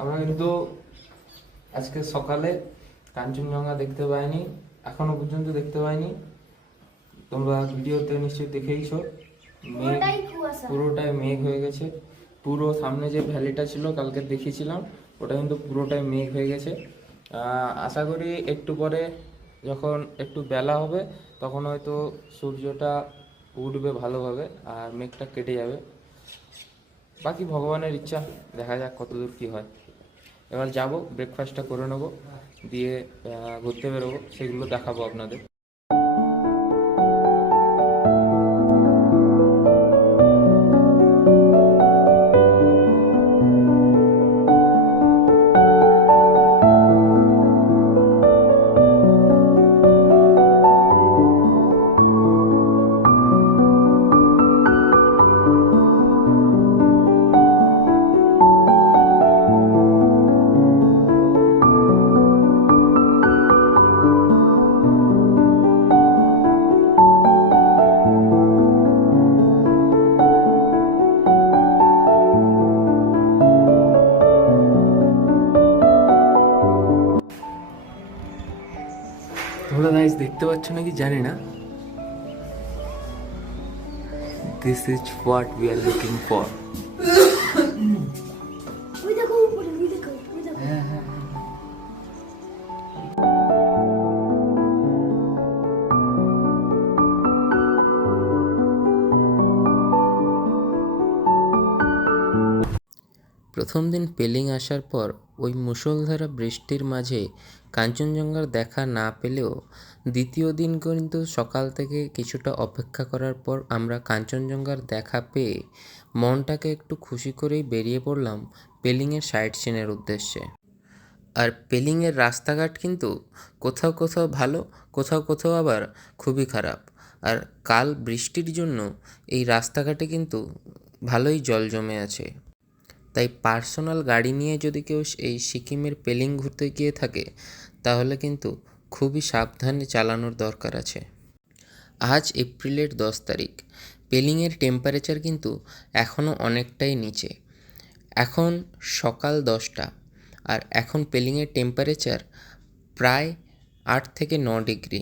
আমরা কিন্তু আজকে সকালে কাঞ্চনজঙ্ঘা দেখতে পাইনি, এখনো পর্যন্ত দেখতে পাইনি। তোমরা ভিডিওতে নিশ্চয়ই দেখেইছো, মেঘ, পুরোটাই মেঘ হয়ে গেছে। পুরো সামনে যে ভ্যালিটা ছিল কালকে দেখিয়েছিলাম, ওটা কিন্তু পুরোটাই মেঘ হয়ে গেছে। আশা করি একটু পরে যখন একটু বেলা হবে তখন হয়তো সূর্যটা উঠবে ভালোভাবে আর মেঘটা কেটে যাবে। বাকি ভগবানের ইচ্ছা, দেখা যাক কতদূর কী হয়। এবার যাব, ব্রেকফাস্টটা করে নেবো, দিয়ে ঘুরতে বেরোবো, সেগুলো দেখাবো আপনাদের। তোমরা গাইস দেখতে পাচ্ছ নাকি জানি না, this is what we are looking for. ওই দেখো উপরে, ওই দেখো, ওই দেখো। প্রথম দিন পেলিং আসার পর ওই মুষলধারা বৃষ্টির মাঝে কাঞ্চনজঙ্ঘার দেখা না পেলেও দ্বিতীয় দিন কিন্তু সকাল থেকে কিছুটা অপেক্ষা করার পর আমরা কাঞ্চনজঙ্ঘার দেখা পেয়ে মনটাকে একটু খুশি করেই বেরিয়ে পড়লাম পেলিংয়ের সাইট সিনের উদ্দেশ্যে। আর পেলিংয়ের রাস্তাঘাট কিন্তু কোথাও কোথাও ভালো, কোথাও কোথাও আবার খুবই খারাপ। আর কাল বৃষ্টির জন্য এই রাস্তাঘাটে কিন্তু ভালোই জল জমে আছে। তাই পার্সোনাল গাড়ি নিয়ে যদি কেউ এই সিকিমের পেলিং ঘুরতে গিয়ে থাকে তাহলে কিন্তু খুবই সাবধানে চালানোর দরকার আছে। আজ এপ্রিলের 10 তারিখ। পেলিংয়ের টেম্পারেচার কিন্তু এখনও অনেকটাই নিচে। এখন সকাল 10টা, আর এখন পেলিংয়ের টেম্পারেচার প্রায় 8 থেকে 9 ডিগ্রি।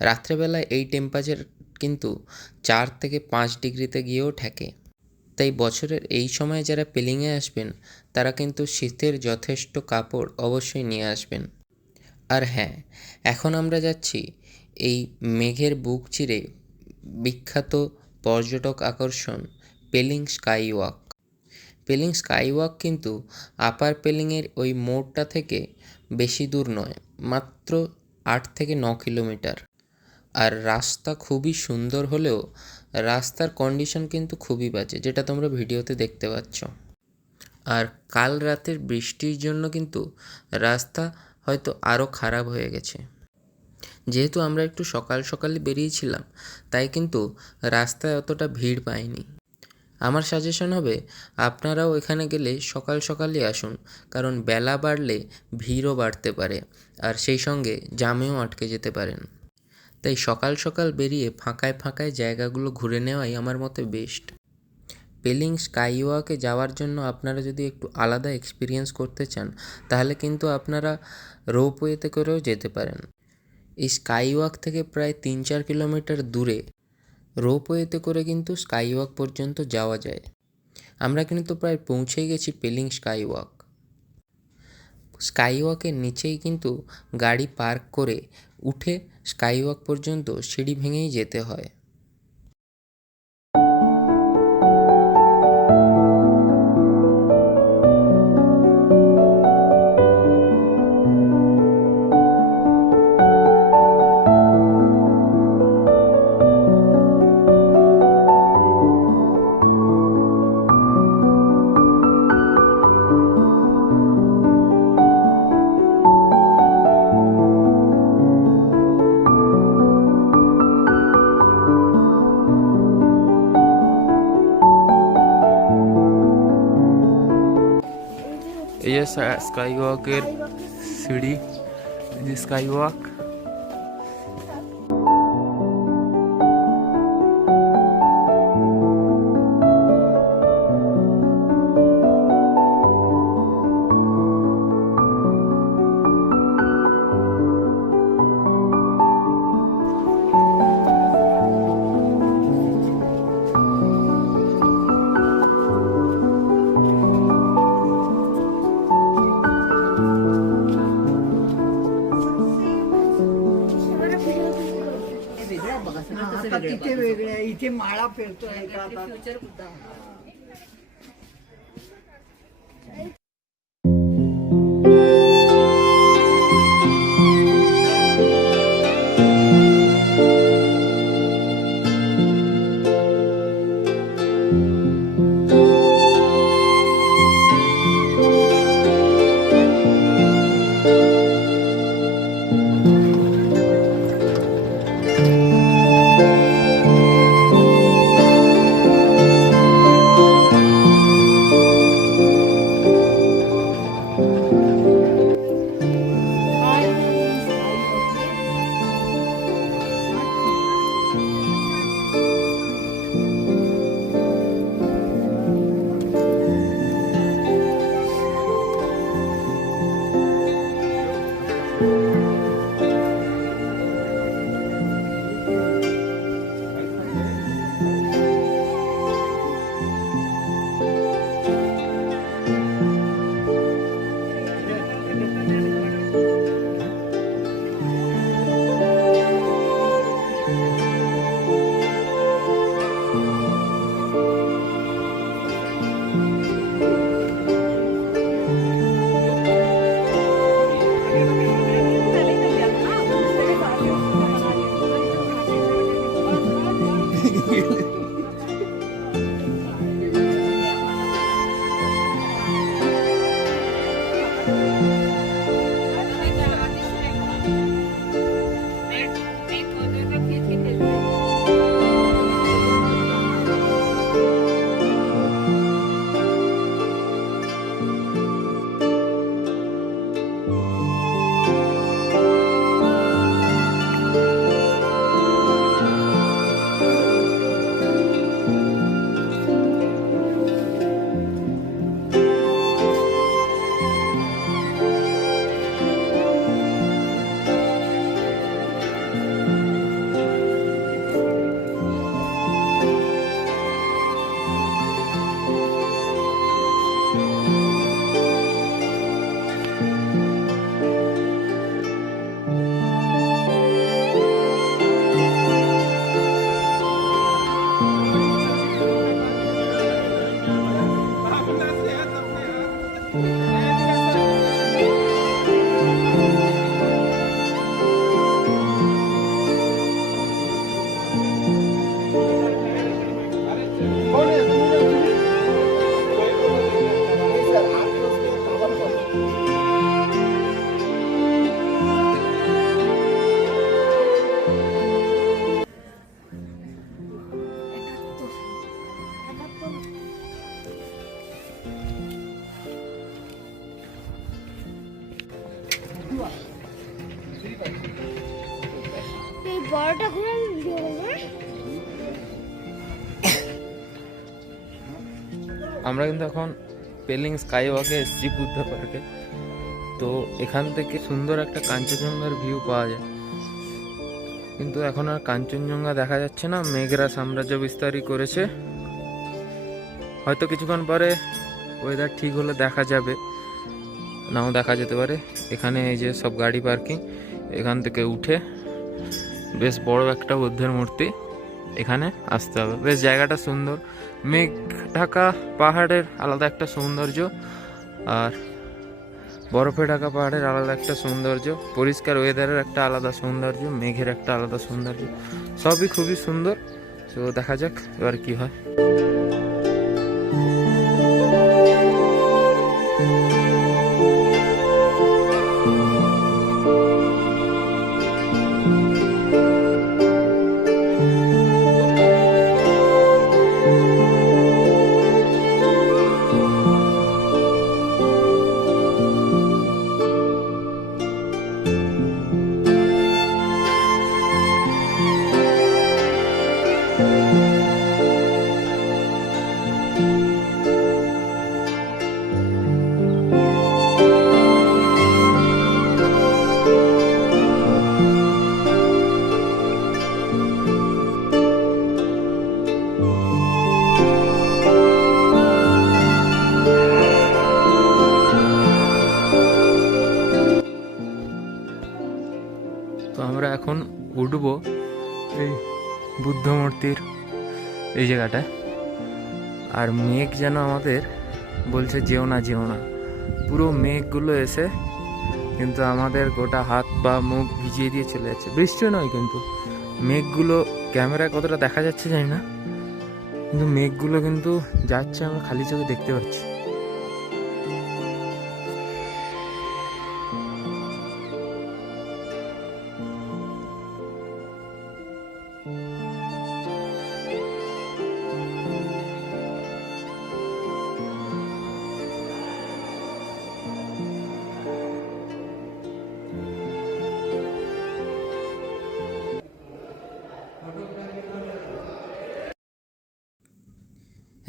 রাত্রেবেলায় এই টেম্পারেচার কিন্তু 4 থেকে 5 ডিগ্রিতে গিয়েও ঠেকে। তাই বছরের এই সময় যারা পেলিংয়ে আসবেন তারা কিন্তু শীতের যথেষ্ট কাপড় অবশ্যই নিয়ে আসবেন। আর হ্যাঁ, এখন আমরা যাচ্ছি এই মেঘের বুক চিরে বিখ্যাত পর্যটক আকর্ষণ Pelling sky walk. Pelling sky walk কিন্তু আপার পেলিংয়ের ওই মোড়টা থেকে বেশি দূর নয়, মাত্র 8 থেকে 9 কিলোমিটার। আর রাস্তা খুবই সুন্দর হলেও রাস্তার কন্ডিশন কিন্তু খুবই বাজে, যেটা তোমরা ভিডিওতে দেখতে পাচ্ছ। আর কাল রাতের বৃষ্টির জন্য কিন্তু রাস্তা হয়তো আরও খারাপ হয়ে গেছে। যেহেতু আমরা একটু সকাল সকালে বেরিয়েছিলাম তাই কিন্তু রাস্তায় অতটা ভিড় পাইনি। আমার সাজেশন হবে আপনারাও এখানে গেলে সকাল সকালই আসুন, কারণ বেলা বাড়লে ভিড়ও বাড়তে পারে আর সেই সঙ্গে জ্যামেও আটকে যেতে পারেন। তাই সকাল সকাল বেরিয়ে ফাঁকায় ফাঁকায় জায়গাগুলো ঘুরে নেওয়াই আমার মতে বেস্ট। পেলিং স্কাই ওয়াকে যাওয়ার জন্য আপনারা যদি একটু আলাদা এক্সপিরিয়েন্স করতে চান তাহলে কিন্তু আপনারা রোপওয়েতে করেও যেতে পারেন। এই স্কাই ওয়াক থেকে প্রায় 3-4 কিলোমিটার দূরে রোপওয়েতে করে কিন্তু স্কাই ওয়াক পর্যন্ত যাওয়া যায়। আমরা কিন্তু প্রায় পৌঁছেই গেছি পেলিং স্কাই ওয়াক। স্কাই ওয়াকের নিচেই কিন্তু গাড়ি পার্ক করে উঠে স্কাই ওয়াক পর্যন্ত সিঁড়ি ভেঙেই যেতে হয়। এই যে স্কাই ওয়াকের সিঁড়ি, এই যে স্কাই ওয়াক। इथे वेगळे आहे, इथे माळा फिरतो एका हातात. फ्युचर कुठं এই বড়টা ঘুরে ভিডিও করবো। আমরা কিন্তু এখন পেলিং স্কাই ওয়াকে এসেছি বুদ্ধ পার্কে। তো এখান থেকে সুন্দর একটা কাঞ্চনজঙ্ঘার ভিউ পাওয়া যায়, কিন্তু এখন আর কাঞ্চনজঙ্ঘা দেখা যাচ্ছে না, মেঘরা সাম্রাজ্য বিস্তারই করেছে। হয়তো কিছুক্ষণ পরে ওয়েদার ঠিক হলে দেখা যাবে, নাও দেখা যেতে পারে। এখানে এই যে সব গাড়ি পার্কিং, এখান থেকে উঠে বেশ বড় একটা বুদ্ধের মূর্তি, এখানে আসতে হবে। বেশ জায়গাটা সুন্দর, মেঘ ঢাকা পাহাড়ের আলাদা একটা সৌন্দর্য, আর বরফে ঢাকা পাহাড়ের আলাদা একটা সৌন্দর্য, পরিষ্কার ওয়েদারের একটা আলাদা সৌন্দর্য, মেঘের একটা আলাদা সৌন্দর্য, সবই খুবই সুন্দর। তো দেখা যাক এবার কি হয়। তো আমরা এখন উঠবো এই বুদ্ধ মূর্তির এই জায়গাটায়। আর মেঘ যেন আমাদের বলছে যেও না যেও না, পুরো মেঘগুলো এসে কিন্তু আমাদের গোটা হাত পা মুখ ভিজিয়ে দিয়ে চলে যাচ্ছে। বৃষ্টি নয় কিন্তু মেঘগুলো, ক্যামেরায় কতটা দেখা যাচ্ছে জানি না, কিন্তু মেঘগুলো কিন্তু যাচ্ছে, আমরা খালি চোখে দেখতে পাচ্ছি।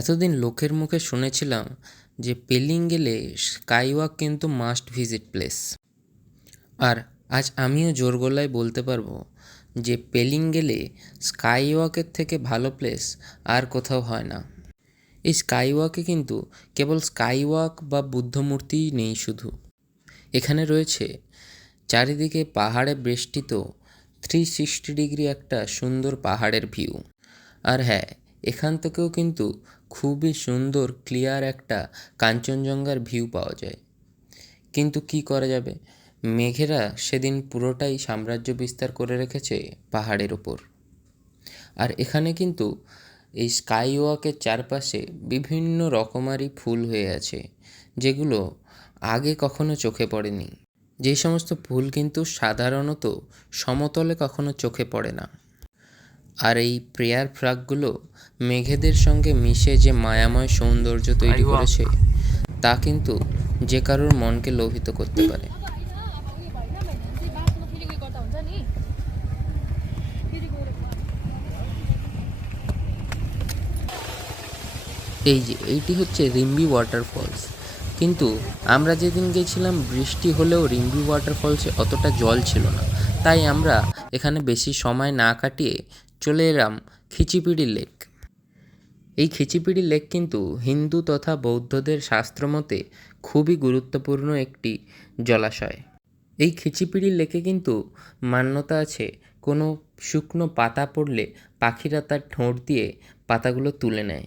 এতদিন লোকের মুখে শুনেছিলাম যে পেলিং গেলে স্কাই ওয়াক কিন্তু মাস্ট ভিজিট প্লেস, আর আজ আমিও জোর গলায় বলতে পারবো যে পেলিং গেলে স্কাই ওয়াকের থেকে ভালো প্লেস আর কোথাও হয় না। এই স্কাই ওয়াকে কিন্তু কেবল স্কাই ওয়াক বা বুদ্ধ মূর্তিই নেই শুধু, এখানে রয়েছে চারিদিকে পাহাড়ে বেষ্টিত 360 ডিগ্রি একটা সুন্দর পাহাড়ের ভিউ। আর হ্যাঁ, এখান থেকেও কিন্তু খুবই সুন্দর ক্লিয়ার একটা কাঞ্চনজঙ্ঘার ভিউ পাওয়া যায়। কিন্তু কি করা যাবে, মেঘেরা সেদিন পুরোটাই সাম্রাজ্য বিস্তার করে রেখেছে পাহাড়ের ওপর। আর এখানে কিন্তু এই স্কাই ওয়াকের চারপাশে বিভিন্ন রকমারি ফুল হয়ে আছে, যেগুলো আগে কখনো চোখে পড়েনি। যে সমস্ত ফুল কিন্তু সাধারণত সমতলে কখনো চোখে পড়ে না। আর এই প্রেয়ার ফ্লাগগুলো মেঘেদের সঙ্গে মিশে যে মায়াময় সৌন্দর্য তৈরি করেছে, তা কিন্তু যে কারোর মনকে লোভিত করতে পারে। এইটি হচ্ছে রিম্বি ওয়াটারফলস। কিন্তু আমরা যেদিন গেছিলাম বৃষ্টি হলেও রিম্বি ওয়াটারফলসে অতটা জল ছিল না, তাই আমরা এখানে বেশি সময় না কাটিয়ে চলে এলাম খিচিপিড়ি লেক। এই খিচিপিড়ি লেক কিন্তু হিন্দু তথা বৌদ্ধদের শাস্ত্রমতে খুবই গুরুত্বপূর্ণ একটি জলাশয়। এই খিচিপিড়ি লেকে কিন্তু মান্যতা আছে, কোনো শুকনো পাতা পড়লে পাখিরা তার ঠোঁট দিয়ে পাতাগুলো তুলে নেয়।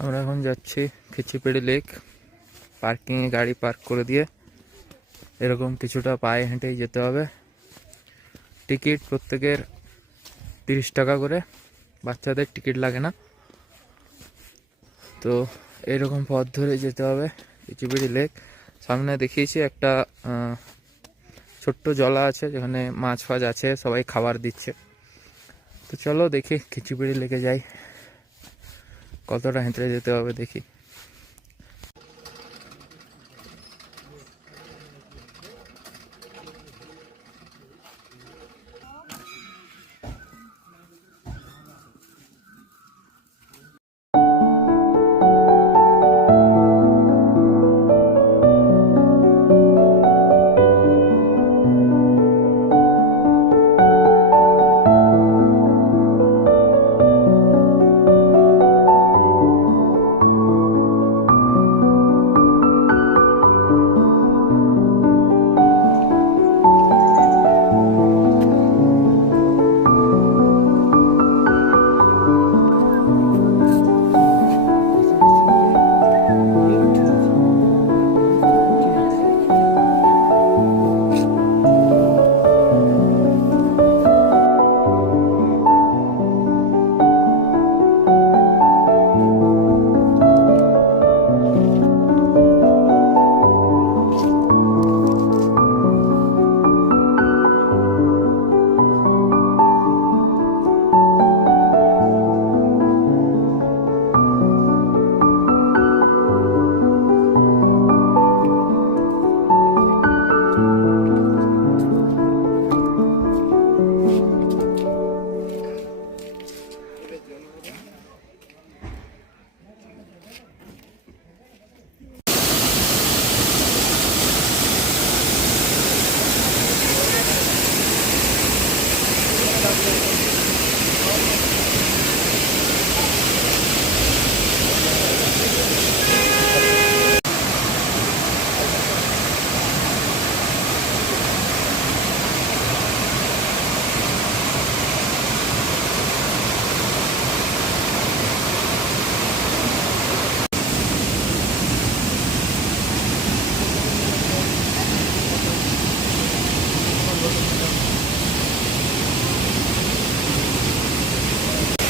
আমরা এখন যাচ্ছি খিচিপিড়ি লেক। পার্কিংয়ে গাড়ি পার্ক করে দিয়ে এরকম কিছুটা পায়ে হেঁটেই যেতে হবে। টিকিট প্রত্যেকের 30 টাকা করে, বাচ্চাদের টিকিট লাগে না। তো এরকম পথ ধরে যেতে হবে খিচিপিড়ি লেক। সামনে দেখিয়েছি একটা ছোট্ট জলা আছে, যেখানে মাছ ফাছ আছে, সবাই খাবার দিচ্ছে। তো চলো দেখি খিচিপিড়ি লেকে যাই, কতটা হেঁটে যেতে হবে দেখি।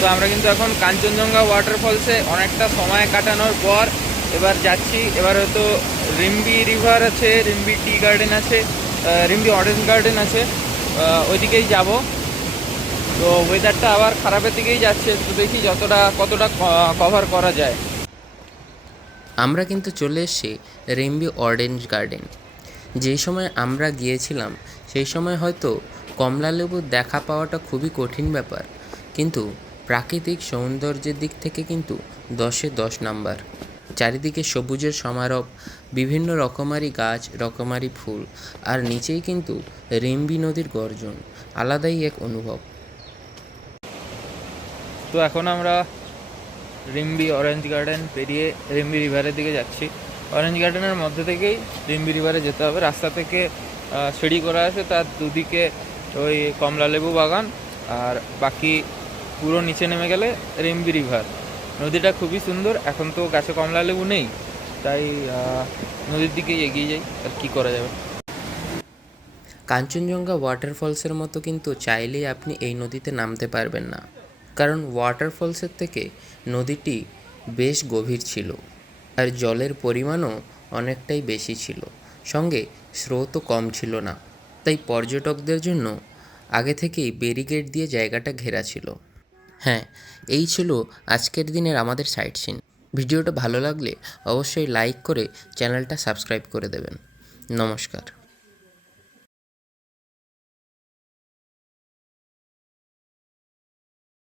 তো আমরা কিন্তু এখন কাঞ্চনজঙ্ঘা ওয়াটারফলসে অনেকটা সময় কাটানোর পর এবার যাচ্ছি। এবার হয়তো রিম্বি রিভার আছে, রিম্বি টি গার্ডেন আছে, রিম্বি অরেঞ্জ গার্ডেন আছে, ওইদিকেই যাব। তো ওয়েদারটা আবার খারাপের দিকেই যাচ্ছে, তো দেখি কতটা কভার করা যায়। আমরা কিন্তু চলে এসেছি রেইনবো অরেঞ্জ গার্ডেন। যেই সময় আমরা গিয়েছিলাম সেই সময় হয়তো কমলালেবুর দেখা পাওয়াটা খুবই কঠিন ব্যাপার, কিন্তু প্রাকৃতিক সৌন্দর্যের দিক থেকে কিন্তু 10-এ 10 নাম্বার। চারিদিকে সবুজের সমারোহ, বিভিন্ন রকমারি গাছ, রকমারি ফুল, আর নিচেই কিন্তু রিম্বি নদীর গর্জন, আলাদাই এক অনুভব। তো এখন আমরা রিম্বি অরেঞ্জ গার্ডেন পেরিয়ে রিম্বি রিভারের দিকে যাচ্ছি। অরেঞ্জ গার্ডেনের মধ্যে থেকেই রিম্বি রিভারে যেতে হবে। রাস্তা থেকে সিঁড়ি করা আছে, তার দুদিকে ওই কমলালেবু বাগান, আর বাকি পুরো নিচে নেমে গেলে রিম্বি রিভার। নদীটা খুবই সুন্দর। এখন তো গাছে কমলালেবু নেই, তাই নদীর দিকেই এগিয়ে যাই, আর কি করা যাবে। কাঞ্চনজঙ্ঘা ওয়াটারফলসের মতো কিন্তু চাইলেই আপনি এই নদীতে নামতে পারবেন না, কারণ ওয়াটারফলসের থেকে নদীটি বেশ গভীর ছিল, আর জলের পরিমাণও অনেকটাই বেশি ছিল, সঙ্গে স্রোতও কম ছিল না। তাই পর্যটকদের জন্য আগে থেকেই ব্যারিকেড দিয়ে জায়গাটা ঘেরা ছিল। হ্যাঁ, এই ছিল আজকের দিনের আমাদের সাইট সিন। ভিডিওটা ভালো লাগলে অবশ্যই লাইক করে চ্যানেলটা সাবস্ক্রাইব করে দেবেন। নমস্কার।